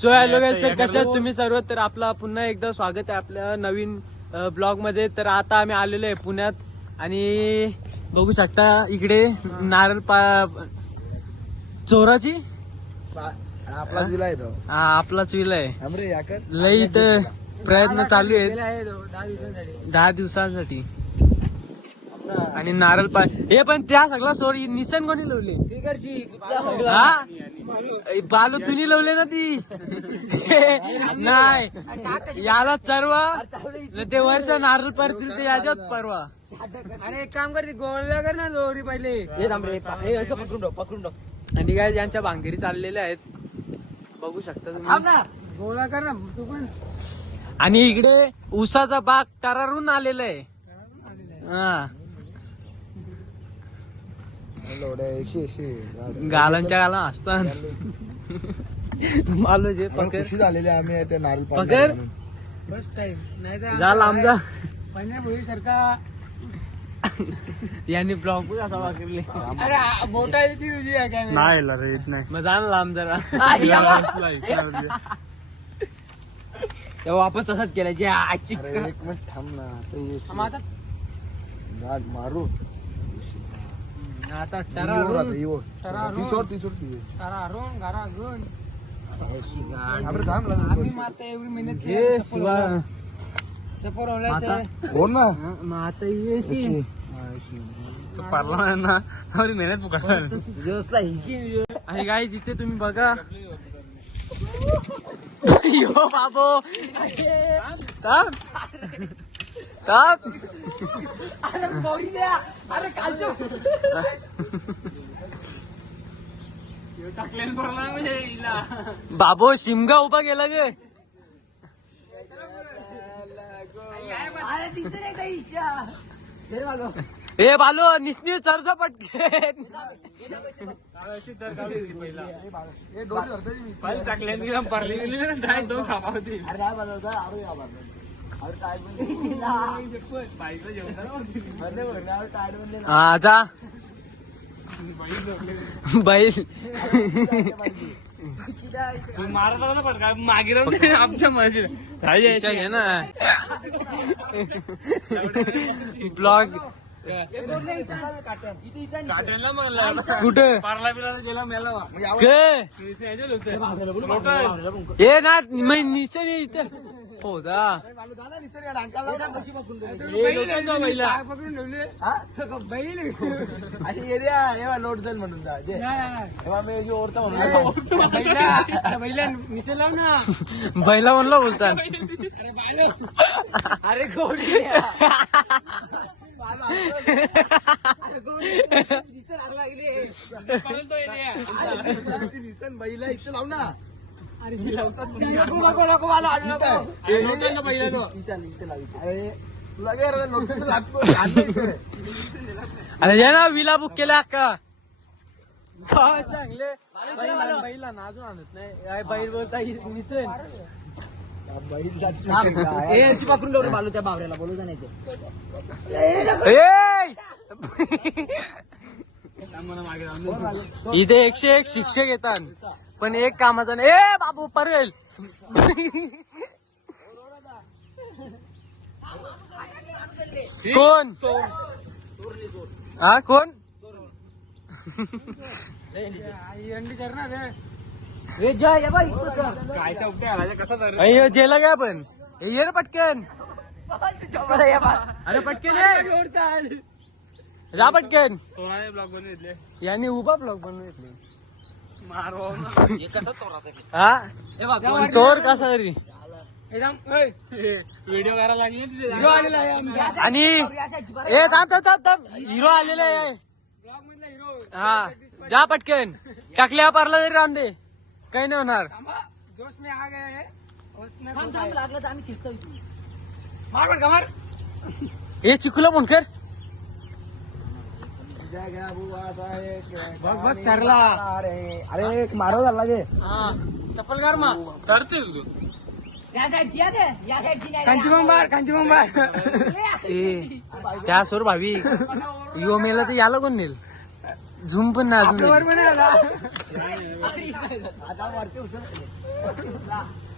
So hello guys तर कशा आहात तुम्ही सर्व? तर आपला पुन्हा एकदा स्वागत आहे आपल्या नवीन ब्लॉगमध्ये. तर आता आम्ही आलेलो आहे पुण्यात आणि बघू शकता इकडे नारळ पा चोराची? आपलाच विला येतो हा आपलाच विल आहे. हमरे याकर. लई इथं प्रयत्न चालू आहेत. दहा दिवसांसाठी. आणि नारळ पा हे पण त्या सगळा सोड निसन कोणी लावले? हा? बालू. तुम्ही लावले ना ती? नाही. याला सर्व ते वर्ष नारळ परतील ते याच्यात परवा. अरे एक काम करते गोळला कर ना दोरी पहिले. पकडून पकडून आणि काय ज्यांच्या भांगेरी चाललेल्या आहेत. बघू शकता तुम्ही. गोळा कर ना तू पण. आणि इकडे उसाचा बाग करारून आलेला आहे. हा. गालांच्या गाला असतात. मालो जे पकड. झालेली आहे आम्ही ते नारळ पकड. फर्स्ट टाइम नाही जा पंजाब भोई सारखा यांनी ब्लॉग असा अरे तुझी नाही? रेट नाही. मग जा ना लांब जरा. तेव्हा वापस तसाच केला जे आजची एक मिनिट थांब ना ते ये. आता आता इवर आता, इवर. टरारून. थांब लागलं आम्ही थोडं. माता एवढी मेहनत जे शिवा. सपोर होण्याचं हो ना? मग आता येशी. अशी. हा, अशी. आणि काय जिथे तुम्ही बघा. यो बाबो. ताप अरे कालच्या बाबो शिमगा उभा गेला गे. ए बालो निस्नी चर्चा पटके ए, काय या? भरले भरले, अरे काय बनवले ना? हा जा. बैल. इच्छा घे ना. ब्लॉग. कुठे? मग यावं. के ए ना मी निचे नाही इथं हो दा बालू, जा ना, ढांकाला लाव ना, कशी बसून ठेवली. काय पकडून ठेवले हा? बैल आणि एरिया हेवा लोट जाईल म्हणून जा. जे. हेवा मी जी ओरता म्हणून बैला. बैला मिसेल लाव ना. बैला म्हणलं बोलतात अरे ती निसन बैला इथं लाव ना. अरे ये. ना विला बुक केल्या अक्का. चांगले. बैला बैला ना अजून आणत नाही. बैल बोलता पकडून ठेवलं बालू त्या बाबऱ्याला बोलू का नाही ते. ए! इथे एकशे एक शिक्षक येतात. पण एक कामाचा नाही. ए बाबू परेल कोण? हा कोण? अय्यो जेला घ्या पण. हे ये रे पटकन. अरे पटकन. जा पटकन. यांनी उभा ब्लॉग बनवून घेतले. हा हे तोर कसा तरी एकदम, ए. हिरो आलेला आहे. आणि. ए थांब थांब थांब थांब हिरो आलेला आहे ब्लॉग मधला हिरो. हा जा पटकन टाकल्या पारला तरी राम दे काही नाही होणार. जोश में आ हैं. उसने थांब लागलं तर आम्ही खिचतो. मार पण का मार हे चिकूला फोन कर जय गया बुवा साहेब. बघ बघ चारला. अरे अरे एक मारो झाला गे हा चप्पल कर मा या साईडची या ते या साईडची नाही त्या सोर भावी यो मेला तर याला कोण नेल? झूम पण नाही अजून. आता. वरती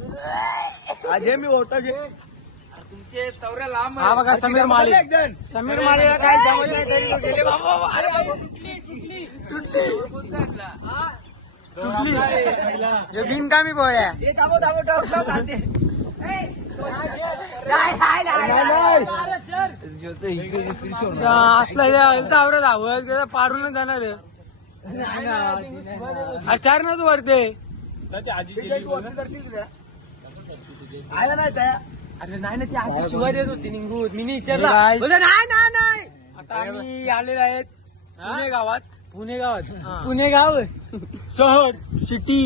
आज हे मी होता जे तुमचे तवऱ्या लांब. हा बघा, आज समीर जण. समीर मालेला काय जमत नाही तरी गेले. बाबा. अरे बाबा. तुटली हे. बिनकामी पोर आहे. असला आवरत आवत पाडून जाणार चार ना तू वरते ठीक आहे, तू वरती करतील का? आला नाही त्या. अरे नाही ना ती आजी शिवाय देत होती निघून मी विचारला. बोलला, नाही नाही नाही. आता आम्ही आलेलो आहेत पुणे गावात. पुणे गावात. पुणे गाव. शहर सिटी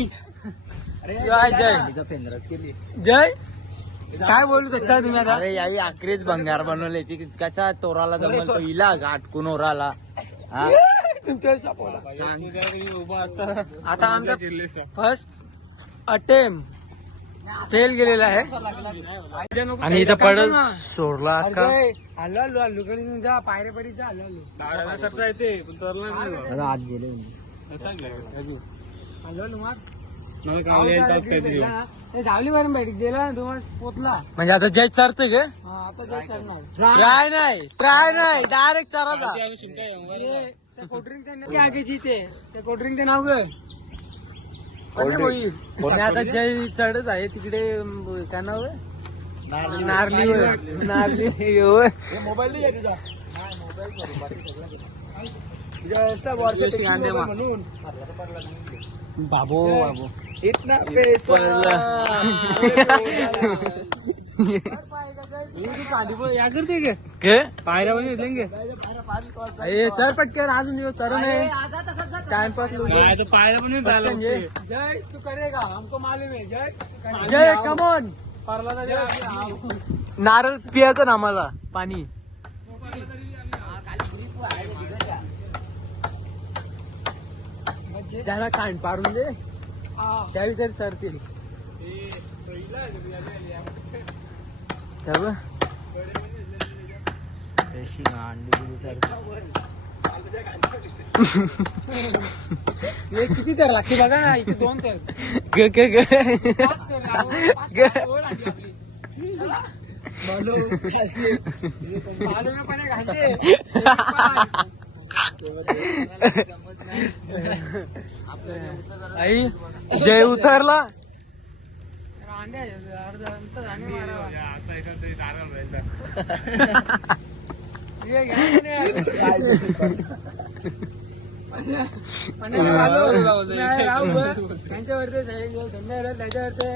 जय जय. जय? काय बोलू शकता तुम्ही आता? अरे यावी आखरीच भंगार बनवले. ती कसा तोराला जमल तो हिला गाठकून ओराला. हा? आता आमचा फर्स्ट अटेम फेल गेलेला आहे. आणि इथं पडत सोडला का आलो आलो आलो करून जा पायरे पडी जा आलो आलो आत गेले ते सावली वरून भेट गेला ना तुम्हाला पोचला. म्हणजे आता जय चरते गे हा, आता ट्राय नाही ट्राय नाही डायरेक्ट चराचा ये, त्या कोल्ड्रिंकचं आगेची ते त्या कोल्ड्रिंकचं नाव ग आणि आता जय चढत आहे तिकडे काय नाव आहे? नारली. नारली मोबाईल तुझा. म्हणून. बाबू बाबू. इतना पैसा. के पायऱ्या पण चल पटकन अजून येऊ चरण आहे टाइमपास पायऱ्या पण झालं जय तू करेगा. हमको मालूम है. जय जय कमोन नारळ पियाचं ना मला पाणी. त्याला कांड पाडून दे. त्यावेळी तरी चढतील. किती तर लागते बघा ना इथे दोन तर. ग ग ग. आई जय उतरला. हे बालू, नाही, राहू बघ. त्यांच्यावरती जय जय संध्याकाळ त्याच्यावरती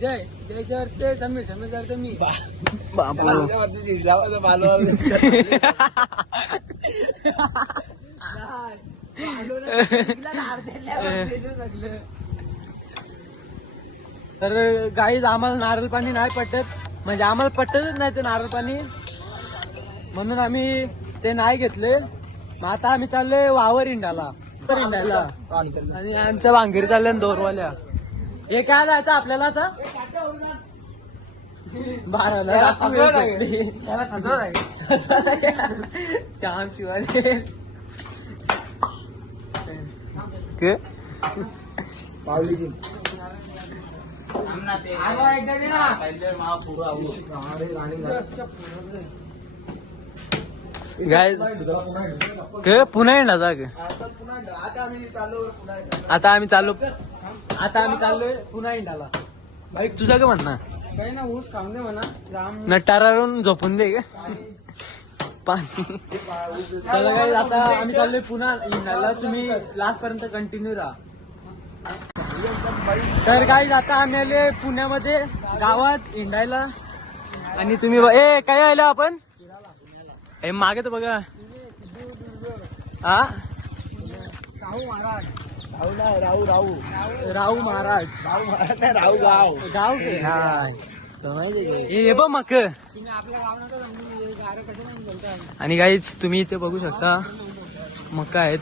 जय जयच्यावरती समीर समीरवरती मी. बालवावर. तर गाईज आम्हाला नारळ पाणी नाही पटत. म्हणजे आम्हाला पटतच नाही ते नारळ पाणी. म्हणून आम्ही ते नाही घेतले. मग आता आम्ही चाललोय वावर इंडाला करून. आणि आमच्या वांगीर चालल्या दोरवाल्या. हे काय जायचं आपल्याला आता? बाराला. रात्री सजवायला वेळ लागेल. भेटली. त्याला सजवायला लागेल. सजवायला. चहा शिवाय के पावली घेऊन. आला एकदा दे ना. गाडी- गाडी घाल. गाय तुला पुन्हा एकदा. के पुन्हा येणार जा ग. आता आम्ही चाललो. आता आम्ही चाललो. आता आम्ही चाललोय पुन्हा इंडाला बाई तुझा का म्हणणार काही ना ऊस खाऊन दे म्हणा. राम. नटारावरून झोपून दे का पाणी. चला आता आम्ही चाललोय पुन्हा. इंडाला तुम्ही लास्ट पर्यंत कंटिन्यू राहा. तर काही आता आम्ही आले पुण्यामध्ये गावात इंडायला आणि तुम्ही ब- ए काय आलो आपण? ए मागे तर बघा. हा राहू महाराज. राहू राहू राहू राहू महाराज राहू महाराज नाही राहू गाव गाव ते हे बघ मक आणि काहीच तुम्ही इथे बघू शकता. मका आहेत.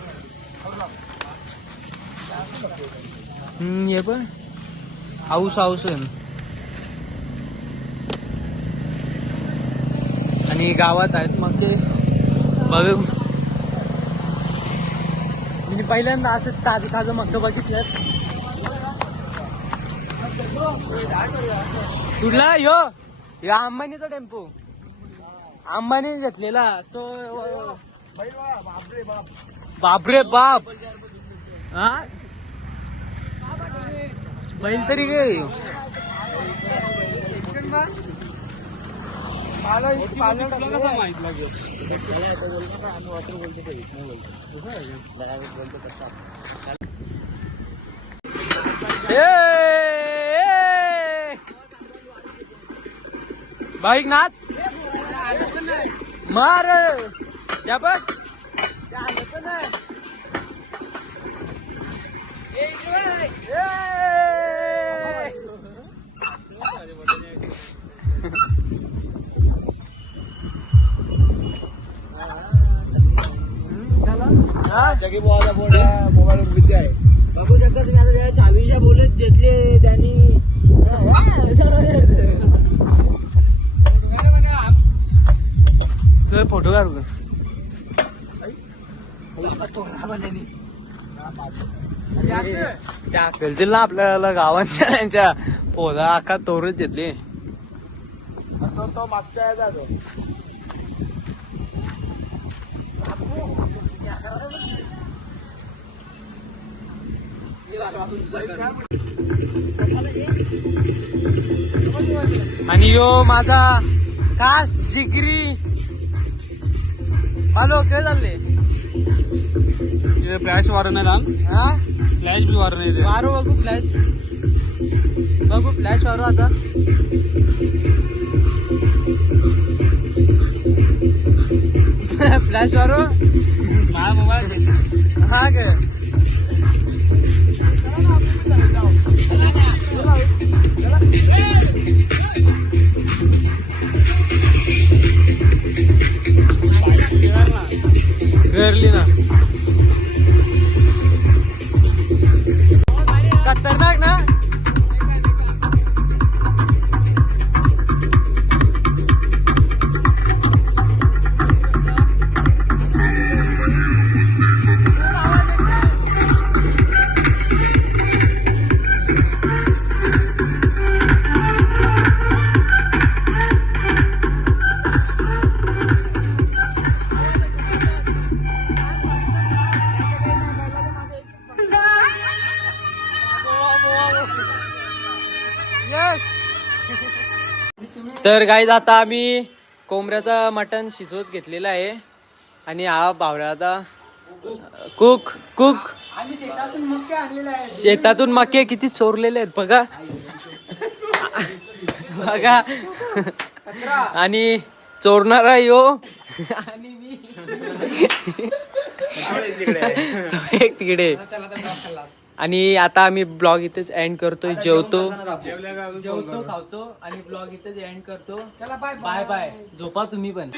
हम्म हे पण. हाऊस हाऊस आणि गावात आहेत मग ते बघ. मी पहिल्यांदा असं ताजं ताजं मग बघितलं कुठला यो यो अंबानीचा टेम्पो. अंबानी घेतलेला तो बापरे बाप बापरे बाप. हा? बैल तरी गे बाईक नाच. मार. बघ. आलं पण नाही. ए! हा? जगी बोवाचा बोर्ड मोबाईल विद्या आहे? बघू शकता तुम्ही आता त्या चावीच्या बोलत घेतले त्यांनी तुझे फोटो काढू का? त्या अक्कलतील ना आपल्याला गावांच्या त्यांच्या पोरा आखा तोरच घेतले. तो तो मागच्या आणि यो माझा खास जिगरी. हॅलो काय चालले. फ्लॅश वार नाही दान हा? फ्लॅश बी वार नाही मारू बघू फ्लॅश बघू फ्लॅश मारू आता. फ्लॅश मारू माझा मोबाईल? तर गाईज आता आम्ही कोंबऱ्याचा मटण शिजवत घेतलेला आहे. आणि हा बावळा आता कुक कुक शेतातून मके किती चोरलेले आहेत बघा. बघा. आणि चोरणारा यो हो. आणि मी. एक तिकडे आणि आता आम्ही ब्लॉग इथेच एंड करतोय जेवतो. जेवतो खावतो आणि ब्लॉग इथेच एंड करतो. चला बाय बाय बाय झोपा तुम्ही पण.